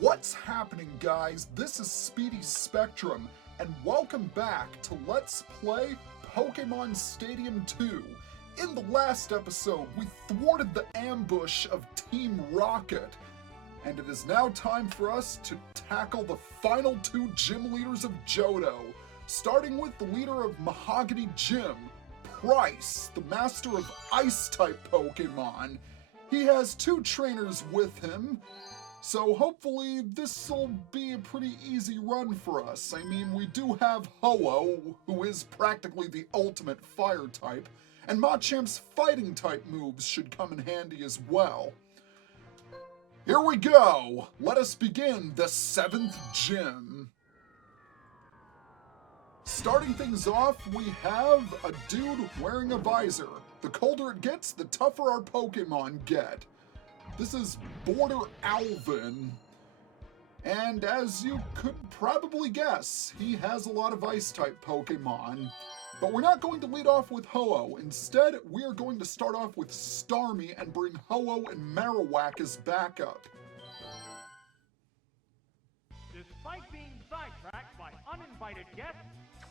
What's happening, guys? This is Speedy Spectrum, and welcome back to Let's Play Pokémon Stadium 2. In the last episode, we thwarted the ambush of Team Rocket, and it is now time for us to tackle the final two Gym Leaders of Johto, starting with the leader of Mahogany Gym, Pryce, the master of Ice-type Pokémon. He has two trainers with him, so hopefully this'll be a pretty easy run for us. I mean, we do have Ho-Oh, who is practically the ultimate fire type, and Machamp's fighting type moves should come in handy as well. Here we go! Let us begin the 7th gym. Starting things off, we have a dude wearing a visor. The colder it gets, the tougher our Pokemon get. This is Border Alvin. And as you could probably guess, he has a lot of Ice-type Pokemon. But we're not going to lead off with Ho-Oh. Instead, we are going to start off with Starmie and bring Ho-Oh and Marowak as backup. Despite being sidetracked by uninvited guests,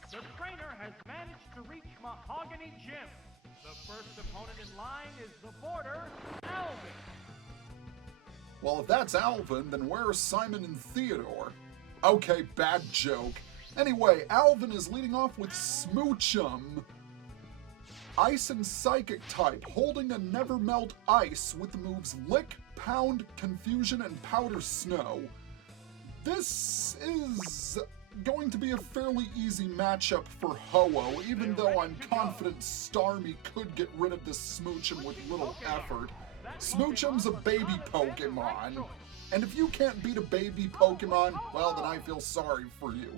the trainer has managed to reach Mahogany Gym. The first opponent in line is the Border, Alvin. Well, if that's Alvin, then where's Simon and Theodore? Okay, bad joke. Anyway, Alvin is leading off with Smoochum. Ice and Psychic type, holding a Nevermelt Ice with the moves Lick, Pound, Confusion, and Powder Snow. This is going to be a fairly easy matchup for Ho-Oh, even though I'm confident Starmie could get rid of this Smoochum with little effort. Smoochum's a baby Pokemon, and if you can't beat a baby Pokemon, well, then I feel sorry for you.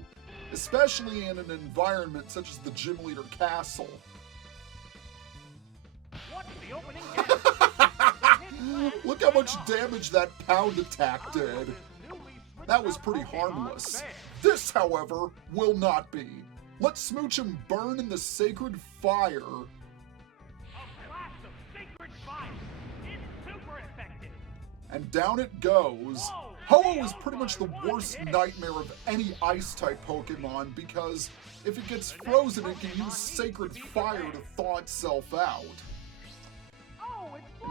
Especially in an environment such as the Gym Leader Castle. Look how much damage that Pound attack did. That was pretty harmless. This, however, will not be. Let Smoochum burn in the Sacred Fire. And down it goes. Ho-Oh is pretty much the worst nightmare of any Ice-type Pokemon because if it gets frozen, it can use Sacred Fire to thaw itself out.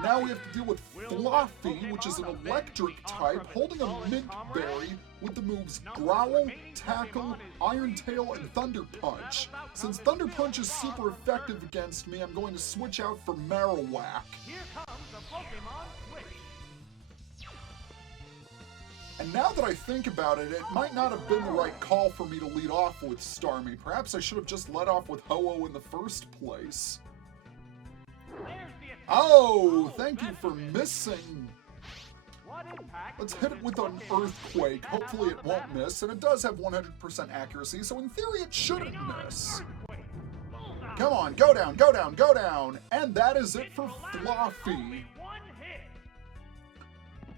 Now we have to deal with Flaaffy, which is an electric type, holding a Mint Berry with the moves Growl, Tackle, Iron Tail, and Thunderpunch. Since Thunderpunch is super effective against me, I'm going to switch out for Marowak. And now that I think about it, it might not have been the right call for me to lead off with Starmie. Perhaps I should have just led off with Ho-Oh in the first place. Oh, thank you for missing. Let's hit it with an Earthquake. Hopefully it won't miss, and it does have 100% accuracy, so in theory it shouldn't miss. Come on, go down, go down, go down! And that is it for Flaaffy.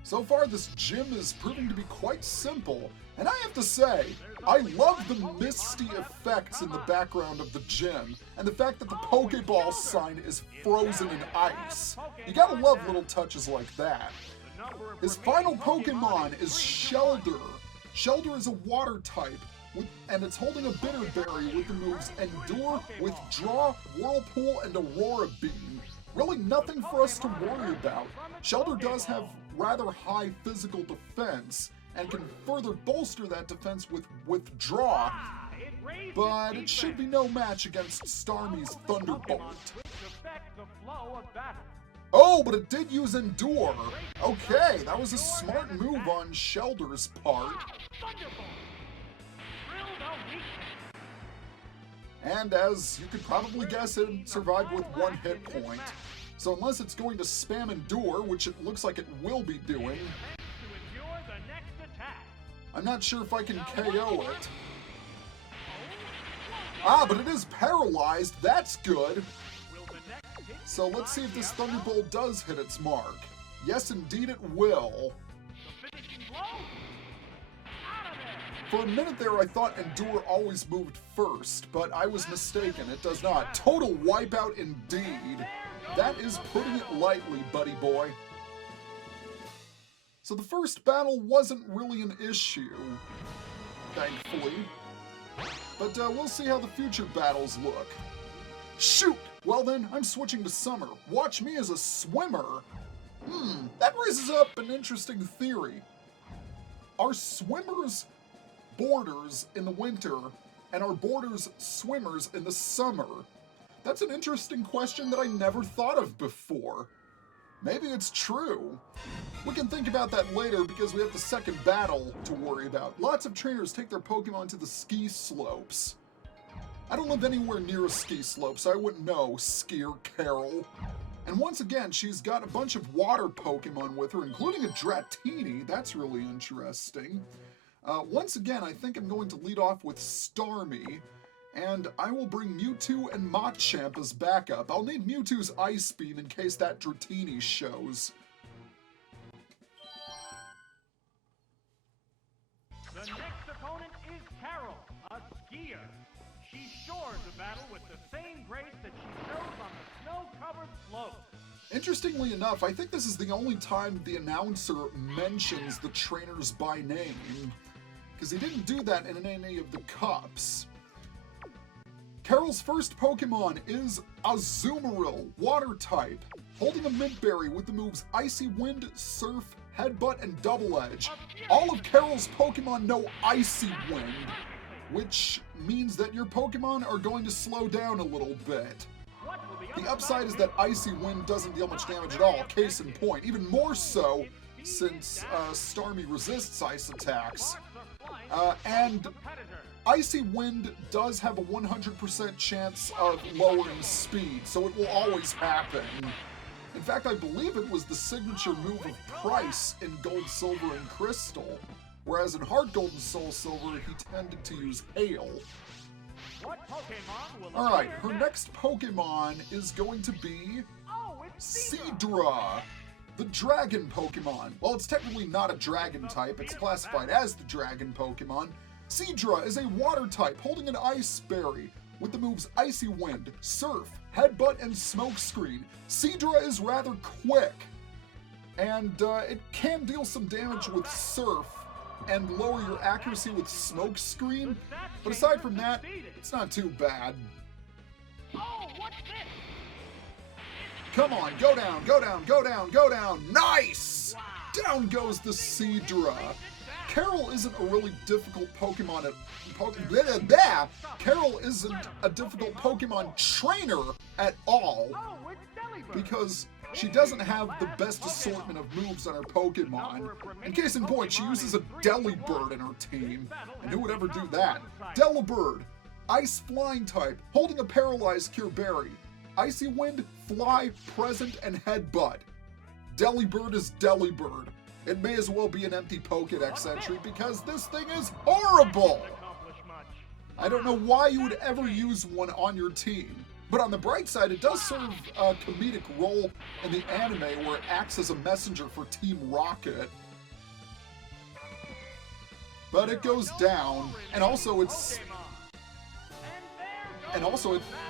So far, this gym is proving to be quite simple, and I have to say, I love the misty effects in the background of the gym, and the fact that the Pokeball sign is frozen in ice. You gotta love little touches like that. His final Pokemon is Shellder. Shellder is a water type, and it's holding a Bitter Berry with the moves Endure, Withdraw, Whirlpool, and Aurora Beam. Really nothing for us to worry about. Shellder does have rather high physical defense and can further bolster that defense with Withdraw, but it should be no match against Starmie's Thunderbolt. Oh, but it did use Endure. Okay, that was a smart move on Shellder's part. And as you could probably guess, it survived with 1 hit point. So unless it's going to spam Endure, which it looks like it will be doing, I'm not sure if I can KO it. Ah, but it is paralyzed. That's good. So let's see if this Thunderbolt does hit its mark. Yes, indeed it will. For a minute there, I thought Endure always moved first, but I was mistaken. It does not. Total wipeout indeed. That is putting it lightly, buddy boy. So the first battle wasn't really an issue, thankfully. But we'll see how the future battles look. Shoot! Well then, I'm switching to summer. Watch me as a swimmer. That raises up an interesting theory. Are swimmers boarders in the winter, and are boarders swimmers in the summer? That's an interesting question that I never thought of before. Maybe it's true. We can think about that later because we have the second battle to worry about. Lots of trainers take their Pokemon to the ski slopes. I don't live anywhere near a ski slope, so I wouldn't know, Skier Carol. And once again, she's got a bunch of water Pokemon with her, including a Dratini. That's really interesting. Once again, I think I'm going to lead off with Starmie, and I will bring Mewtwo and Machamp as backup. I'll need Mewtwo's Ice Beam in case that Dratini shows. The next opponent is Carol, a skier. She shores the battle with the same grace that she shows on the snow-covered slopes. Interestingly enough, I think this is the only time the announcer mentions the trainers by name, because he didn't do that in any of the cups. Carol's first Pokemon is Azumarill, water type, holding a Mint Berry with the moves Icy Wind, Surf, Headbutt, and Double Edge. All of Carol's Pokemon know Icy Wind, which means that your Pokemon are going to slow down a little bit. The upside is that Icy Wind doesn't deal much damage at all, case in point, even more so since Starmie resists ice attacks. And Icy Wind does have a 100% chance of lowering speed, so it will always happen. In fact, I believe it was the signature move of Pryce in Gold, Silver, and Crystal, whereas in Heart Gold and Soul Silver, he tended to use Hail. Alright, her next Pokemon is going to be Seadra, the Dragon Pokemon. Well, it's technically not a Dragon type, it's classified as the Dragon Pokemon. Seadra is a water type holding an Ice Berry with the moves Icy Wind, Surf, Headbutt, and Smokescreen. Seadra is rather quick, and it can deal some damage with Surf and lower your accuracy with Smokescreen, but aside from that, it's not too bad. Come on, go down, go down, go down, go down! Nice! Down goes the Seadra. Carol isn't a really difficult Pokemon Carol isn't a difficult Pokemon trainer at all, because she doesn't have the best assortment of moves on her Pokemon. In case in point, she uses a Delibird in her team, and who would ever do that? Delibird, Ice Flying type, holding a Paralyzed Cure Berry. Icy Wind, Fly, Present, and Headbutt. Delibird is Delibird. It may as well be an empty Pokédex entry because this thing is horrible! I don't know why you would ever use one on your team. But on the bright side, it does serve a comedic role in the anime where it acts as a messenger for Team Rocket. But it goes down, and also it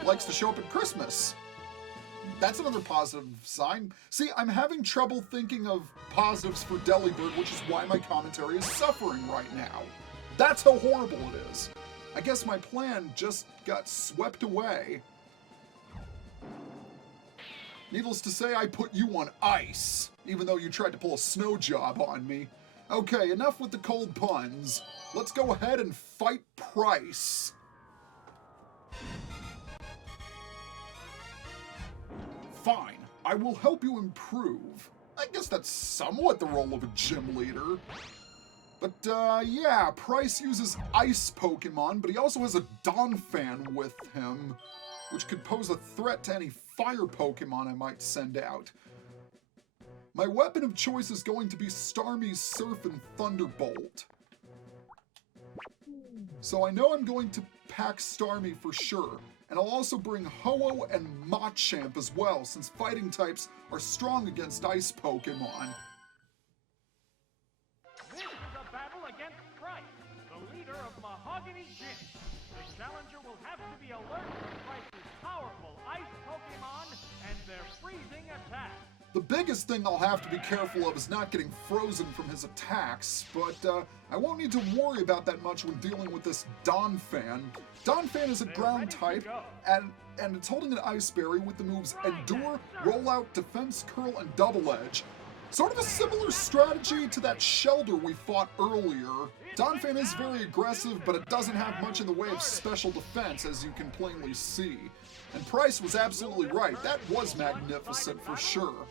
likes to show up at Christmas. That's another positive sign. See, I'm having trouble thinking of positives for Delibird, which is why my commentary is suffering right now. That's how horrible it is. I guess my plan just got swept away. Needless to say, I put you on ice, even though you tried to pull a snow job on me. Okay, enough with the cold puns. Let's go ahead and fight Pryce. Fine, I will help you improve. I guess that's somewhat the role of a gym leader. But, yeah, Pryce uses ice Pokemon, but he also has a Donphan with him, which could pose a threat to any fire Pokemon I might send out. My weapon of choice is going to be Starmie's Surf and Thunderbolt. So I know I'm going to pack Starmie for sure, and I'll also bring Ho-Oh and Machamp as well, since fighting types are strong against ice Pokemon. This is a battle against Pryce, the leader of Mahogany Gym. The challenger will have to be alert to Pryce's powerful ice Pokémon and their freezing attack. The biggest thing I'll have to be careful of is not getting frozen from his attacks, but I won't need to worry about that much when dealing with this Donphan. Donphan is a ground type, and it's holding an Ice Berry with the moves Endure, Rollout, Defense Curl, and Double Edge. Sort of a similar strategy to that Shellder we fought earlier. Donphan is very aggressive, but it doesn't have much in the way of special defense, as you can plainly see. And Pryce was absolutely right. That was magnificent for sure.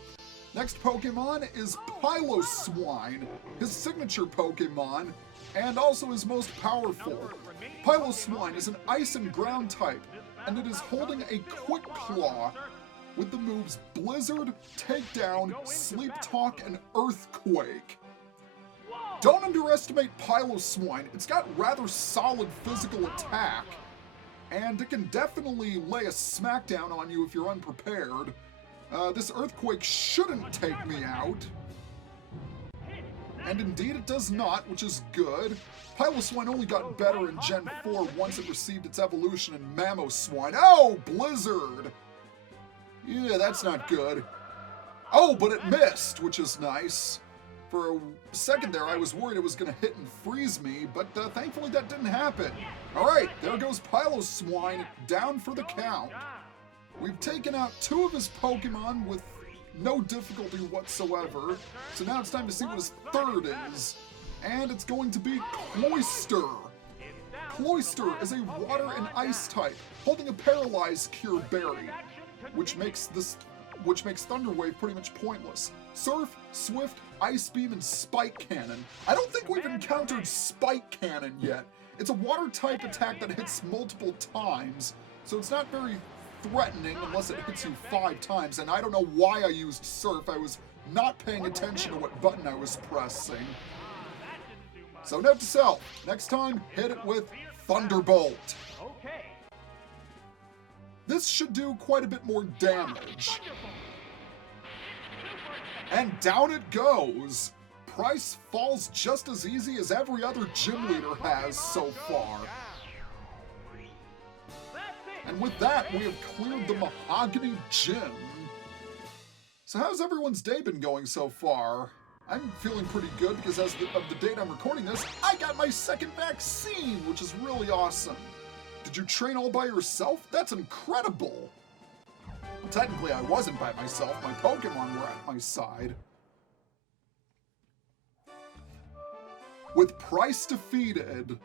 Next Pokemon is Piloswine, his signature Pokemon, and also his most powerful. Piloswine is an ice and ground type, and it is holding a Quick Claw with the moves Blizzard, Takedown, Sleep Talk, and Earthquake. Don't underestimate Piloswine. It's got rather solid physical attack, and it can definitely lay a smackdown on you if you're unprepared. This Earthquake shouldn't take me out. And indeed it does not, which is good. Piloswine only got better in Gen 4 once it received its evolution in Mamoswine. Oh, Blizzard! Yeah, that's not good. Oh, but it missed, which is nice. For a second there, I was worried it was going to hit and freeze me, but thankfully that didn't happen. Alright, there goes Piloswine, down for the count. We've taken out 2 of his Pokemon with no difficulty whatsoever, so now it's time to see what his third is. And it's going to be Cloyster. Cloyster is a water and ice type, holding a PRZCure berry, which makes Thunder Wave pretty much pointless. Surf, Swift, Ice Beam, and Spike Cannon. I don't think we've encountered Spike Cannon yet. It's a water type attack that hits multiple times, so it's not very threatening unless it hits you 5 times, and I don't know why I used Surf. I was not paying attention to what button I was pressing. So note to self, next time, hit it with Thunderbolt. This should do quite a bit more damage. And down it goes. Pryce falls just as easy as every other gym leader has so far. And with that, we have cleared the Mahogany Gym. So how's everyone's day been going so far? I'm feeling pretty good because as of the date I'm recording this, I got my second vaccine, which is really awesome. Did you train all by yourself? That's incredible. Well, technically I wasn't by myself. My Pokemon were at my side. With Pryce defeated,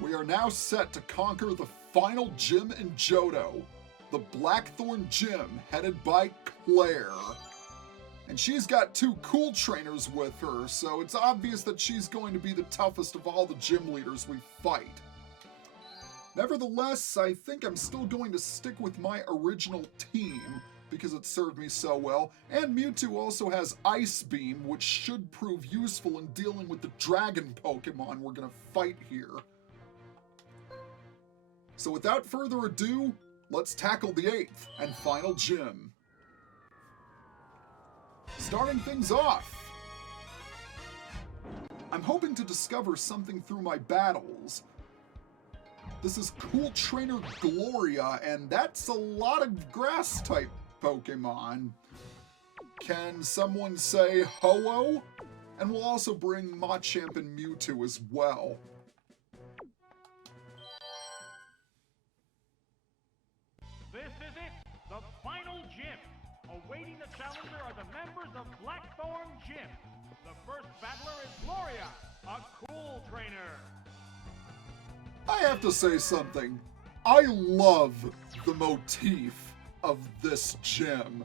we are now set to conquer the final gym in Johto, the Blackthorn Gym, headed by Clair. And she's got 2 cool trainers with her, so it's obvious that she's going to be the toughest of all the gym leaders we fight. Nevertheless, I think I'm still going to stick with my original team because it served me so well, and Mewtwo also has Ice Beam, which should prove useful in dealing with the dragon Pokemon we're going to fight here. So without further ado, let's tackle the 8th and final gym. Starting things off, I'm hoping to discover something through my battles. This is Cool Trainer Gloria, and that's a lot of grass-type Pokemon. Can someone say Ho-Oh? And we'll also bring Machamp and Mewtwo as well. This is it, the final gym. Awaiting the challenger are the members of Blackthorn Gym. The first battler is Gloria, a cool trainer. I have to say something. I love the motif of this gym.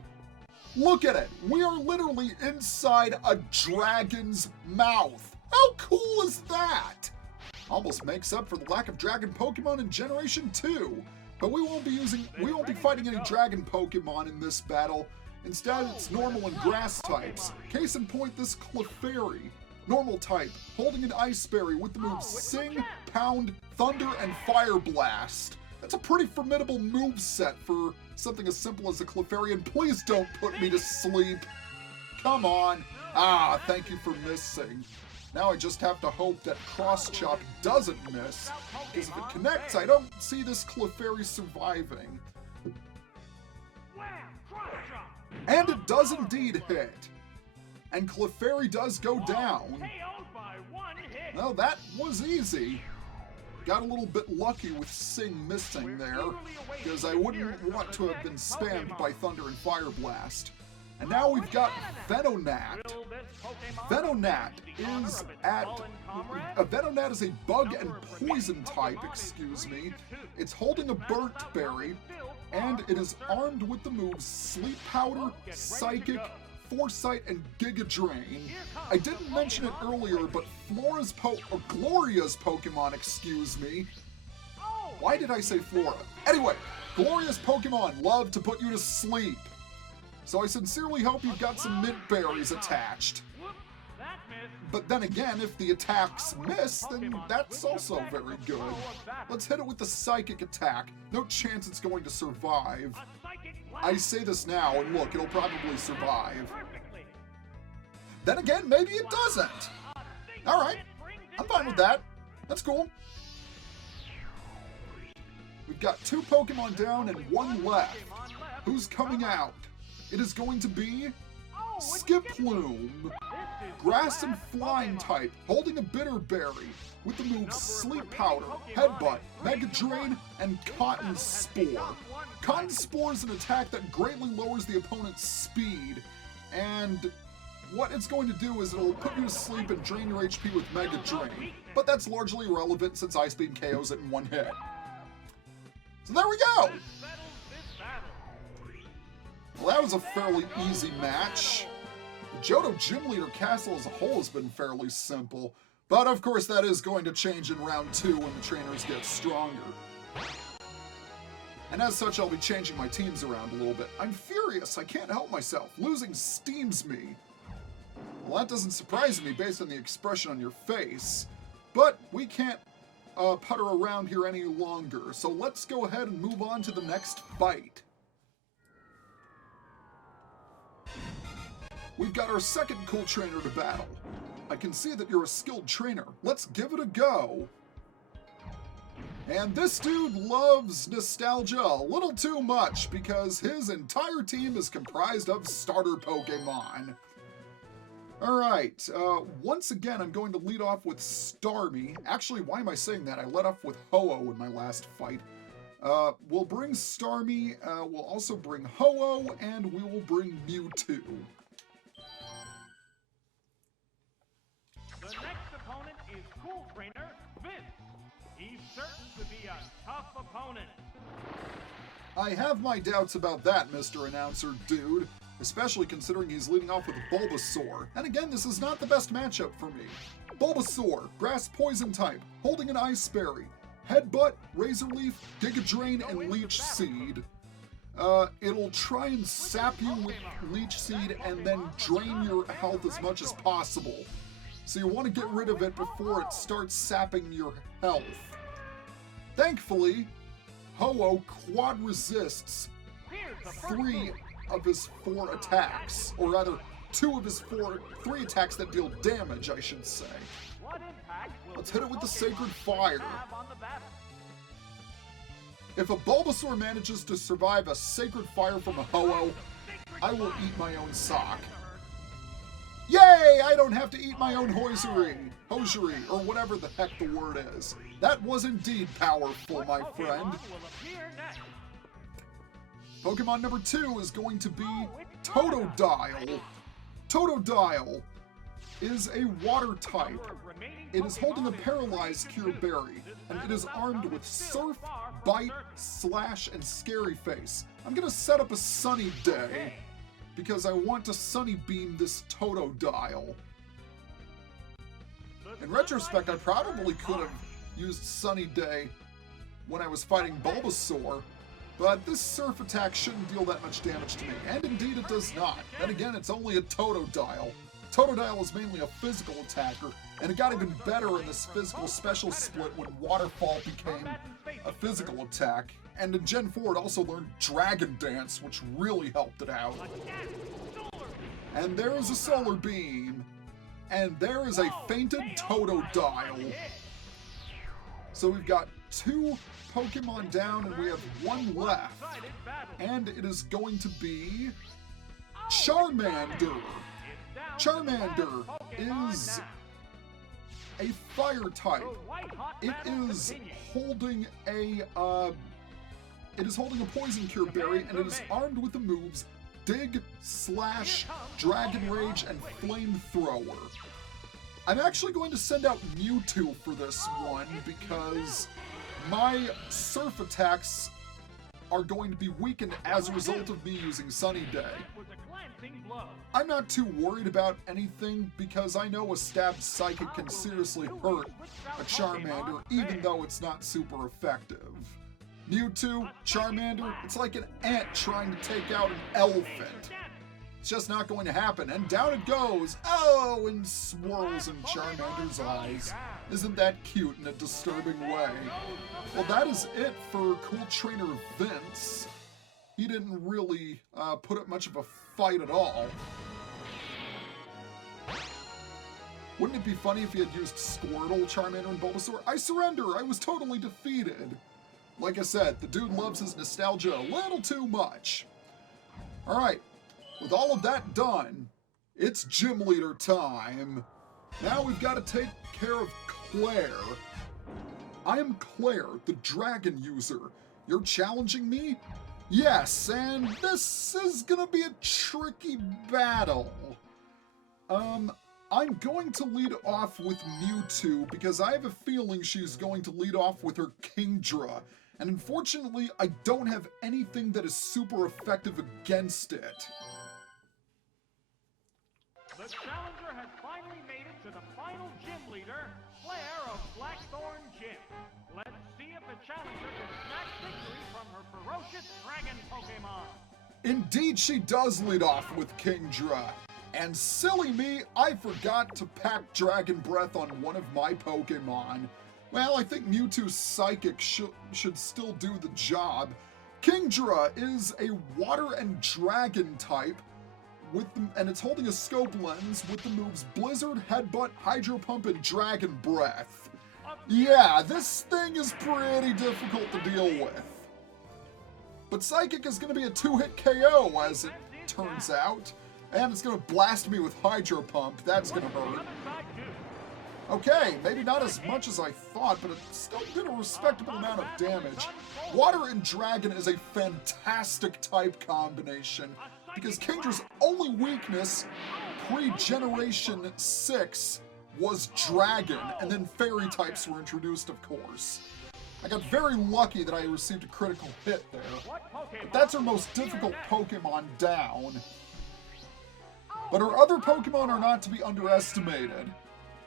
Look at it. We are literally inside a dragon's mouth. How cool is that? Almost makes up for the lack of dragon Pokemon in Generation 2. But we won't be fighting any dragon Pokemon in this battle. Instead, it's normal and grass types. Case in point, this Clefairy. Normal type, holding an Ice Berry with the moves Sing, Pound, Thunder, and Fire Blast. That's a pretty formidable moveset for something as simple as a Clefairy, and please don't put me to sleep. Come on. Ah, thank you for missing. Now I just have to hope that Cross Chop doesn't miss, because if it connects, I don't see this Clefairy surviving. And it does indeed hit. And Clefairy does go down. Well, that was easy. Got a little bit lucky with Sing missing there, because I wouldn't want to have been spammed by Thunder and Fire Blast. And now we've got Venonat. Venonat is Venonat is a bug and poison type, excuse me. It's holding a burnt berry, and it is armed with the moves Sleep Powder, Psychic, Foresight, and Giga Drain. I didn't mention it earlier, but Gloria's Pokemon, excuse me. Why did I say Flora? Anyway, Gloria's Pokemon love to put you to sleep. So I sincerely hope you've got some mint berries attached. But then again, if the attacks miss, then that's also very good. Let's hit it with the Psychic attack. No chance it's going to survive. I say this now, and look, it'll probably survive. Then again, maybe it doesn't. Alright, I'm fine with that. That's cool. We've got 2 Pokemon down and 1 left. Who's coming out? It is going to be Skiploom. Grass and Flying type, holding a Bitter Berry, with the moves Sleep Powder, Headbutt, Mega Drain, and Cotton Spore. Cotton Spore is an attack that greatly lowers the opponent's speed, and what it's going to do is it'll put you to sleep and drain your HP with Mega Drain, but that's largely irrelevant since Ice Beam KOs it in 1 hit. So there we go! Well, that was a fairly easy match. The Johto Gym Leader Castle as a whole has been fairly simple, but of course that is going to change in round 2 when the trainers get stronger. And as such, I'll be changing my teams around a little bit. I'm furious, I can't help myself. Losing steams me. Well, that doesn't surprise me based on the expression on your face, but we can't putter around here any longer, so let's go ahead and move on to the next fight. We've got our second cool trainer to battle. I can see that you're a skilled trainer. Let's give it a go. And this dude loves nostalgia a little too much because his entire team is comprised of starter Pokemon. Alright, once again I'm going to lead off with Starmie. Actually, why am I saying that? I led off with Ho-Oh in my last fight. We'll bring Starmie, we'll also bring Ho-Oh, and we will bring Mewtwo. The next opponent is Cool Trainer Vince. He's certain to be a tough opponent. I have my doubts about that, Mr. Announcer Dude, especially considering he's leading off with Bulbasaur. And again, this is not the best matchup for me. Bulbasaur, Grass Poison type, holding an Ice Berry, Headbutt, Razor Leaf, Giga Drain, and Leech Seed. It'll try and sap you with Leech Seed and then drain your health as much as possible. So you want to get rid of it before it starts sapping your health. Thankfully, Ho-Oh quad resists 3 of his 4 attacks, or rather 3 attacks that deal damage, I should say. Let's hit it with the Sacred Fire. If a Bulbasaur manages to survive a Sacred Fire from a Ho-Oh, I will eat my own sock. Yay! I don't have to eat my own hosiery, or whatever the heck the word is. That was indeed powerful, my friend. Pokemon number 2 is going to be Totodile. Totodile is a water type. It is holding a PRZCure berry, and it is armed with Surf, Bite, Slash, and Scary Face. I'm gonna set up a Sunny Day, because I want to Sunny Beam this Totodile. In retrospect, I probably could have used Sunny Day when I was fighting Bulbasaur, but this Surf attack shouldn't deal that much damage to me, and indeed it does not. Then again, it's only a Totodile. Totodile is mainly a physical attacker, and it got even better in this physical special split when Waterfall became a physical attack. And in Gen 4 it also learned Dragon Dance, which really helped it out. And there's a Solar Beam. and there is a fainted Totodile. So we've got 2 Pokemon down, and we have 1 left. And it is going to be Charmander. Charmander is a fire type. It is holding a PSNCure berry, and it is armed with the moves Dig, Slash, Dragon Rage, and Flamethrower. I'm actually going to send out Mewtwo for this one because my Surf attacks are going to be weakened as a result of me using Sunny Day. I'm not too worried about anything because I know a stabbed Psychic can seriously hurt a Charmander even though it's not super effective. Mewtwo, Charmander, it's like an ant trying to take out an elephant. It's just not going to happen, and down it goes. Oh, and swirls in Charmander's eyes. Isn't that cute in a disturbing way? Well, that is it for Cool Trainer Vince. He didn't really put up much of a fight at all. Wouldn't it be funny if he had used Squirtle, Charmander, and Bulbasaur? I surrender! I was totally defeated! Like I said, the dude loves his nostalgia a little too much. Alright, with all of that done, it's Gym Leader time. Now we've got to take care of Clair. I am Clair, the Dragon User. You're challenging me? Yes, and this is gonna be a tricky battle. I'm going to lead off with Mewtwo because I have a feeling she's going to lead off with her Kingdra. And unfortunately, I don't have anything that is super effective against it. The challenger has finally made it to the final gym leader, Clair of Blackthorn Gym. Let's see if the challenger can snatch victory from her ferocious dragon Pokemon. Indeed, she does lead off with Kingdra. And silly me, I forgot to pack Dragon Breath on one of my Pokemon. Well, I think Mewtwo's Psychic should still do the job. Kingdra is a Water and Dragon type, and it's holding a Scope Lens with the moves Blizzard, Headbutt, Hydro Pump, and Dragon Breath. Yeah, this thing is pretty difficult to deal with. But Psychic is going to be a 2-hit KO, as it turns out. And it's going to blast me with Hydro Pump. That's going to hurt. Okay, maybe not as much as I thought, but it still did a respectable amount of damage. Water and Dragon is a fantastic type combination, because Kingdra's only weakness pre-Generation 6 was Dragon, and then Fairy types were introduced, of course. I got very lucky that I received a critical hit there, but that's her most difficult Pokemon down. But her other Pokemon are not to be underestimated.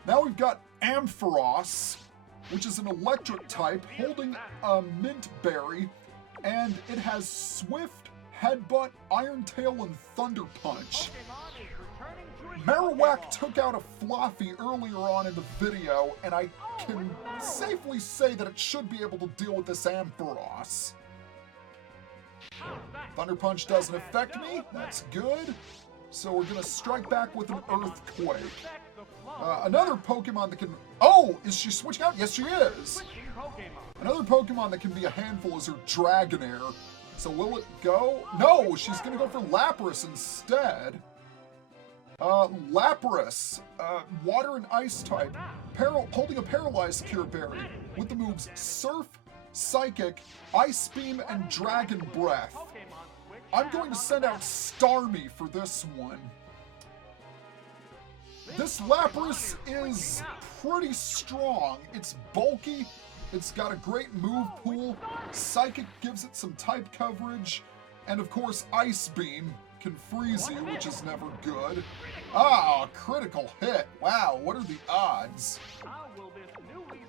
Now we've got Ampharos, which is an electric type holding a Mint Berry, and it has Swift, Headbutt, Iron Tail, and Thunderpunch. Marowak took out a Flaaffy earlier on in the video, and I can safely say that it should be able to deal with this Ampharos. Thunderpunch doesn't affect me, that's good. So we're going to strike back with an Earthquake. Another Pokemon that can... Oh, is she switching out? Yes, she is. Another Pokemon that can be a handful is her Dragonair. So will it go? No, she's going to go for Lapras instead. Lapras, Water and Ice type, holding a Paralyzed Cure Berry with the moves Surf, Psychic, Ice Beam, and Dragon Breath. I'm going to send out Starmie for this one. This Lapras is pretty strong. It's bulky, it's got a great move pool, Psychic gives it some type coverage, and of course Ice Beam can freeze you, which is never good. Ah, critical hit. Wow, what are the odds?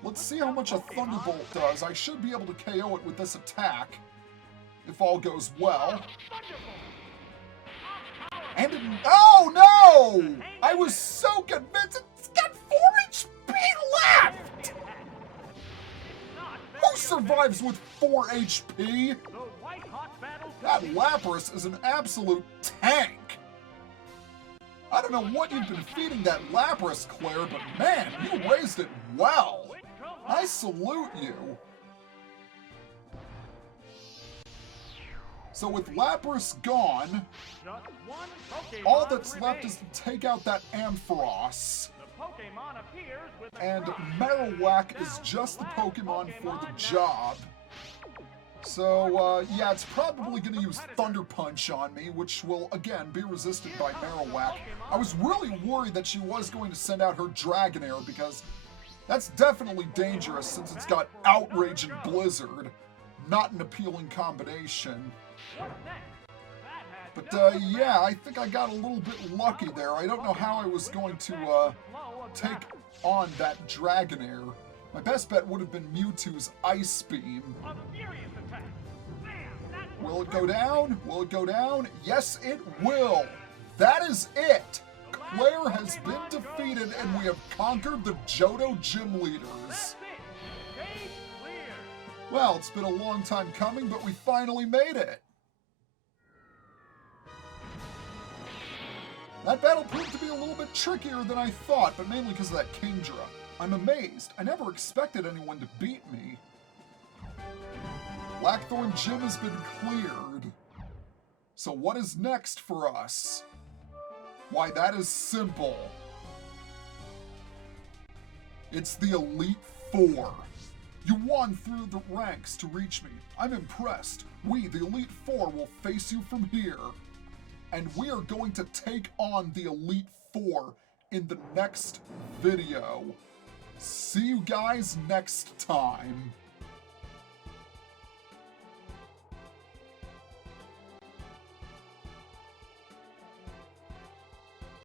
Let's see how much a Thunderbolt does. I should be able to KO it with this attack, if all goes well. And it, oh no! I was so convinced it's got 4 HP left! Who survives with 4 HP? That Lapras is an absolute tank. I don't know what you've been feeding that Lapras, Clair, but man, you raised it well. I salute you. So with Lapras gone, all that's left is to take out that Ampharos. And Marowak is just the Pokemon for the job. So, yeah, it's probably going to use Thunderpunch on me, which will, again, be resisted by Marowak. I was really worried that she was going to send out her Dragonair, because that's definitely dangerous since it's got Outrage and Blizzard. Not an appealing combination. But, yeah, I think I got a little bit lucky there. I don't know how I was going to, take on that Dragonair. My best bet would have been Mewtwo's Ice Beam. Will it go down? Will it go down? Yes, it will. That is it. Clair has been defeated and we have conquered the Johto Gym Leaders. Well, it's been a long time coming, but we finally made it. That battle proved to be a little bit trickier than I thought, but mainly because of that Kingler. I'm amazed. I never expected anyone to beat me. Blackthorn Gym has been cleared. So what is next for us? Why, that is simple. It's the Elite Four. You won through the ranks to reach me. I'm impressed. We, the Elite Four, will face you from here. And we are going to take on the Elite Four in the next video. See you guys next time.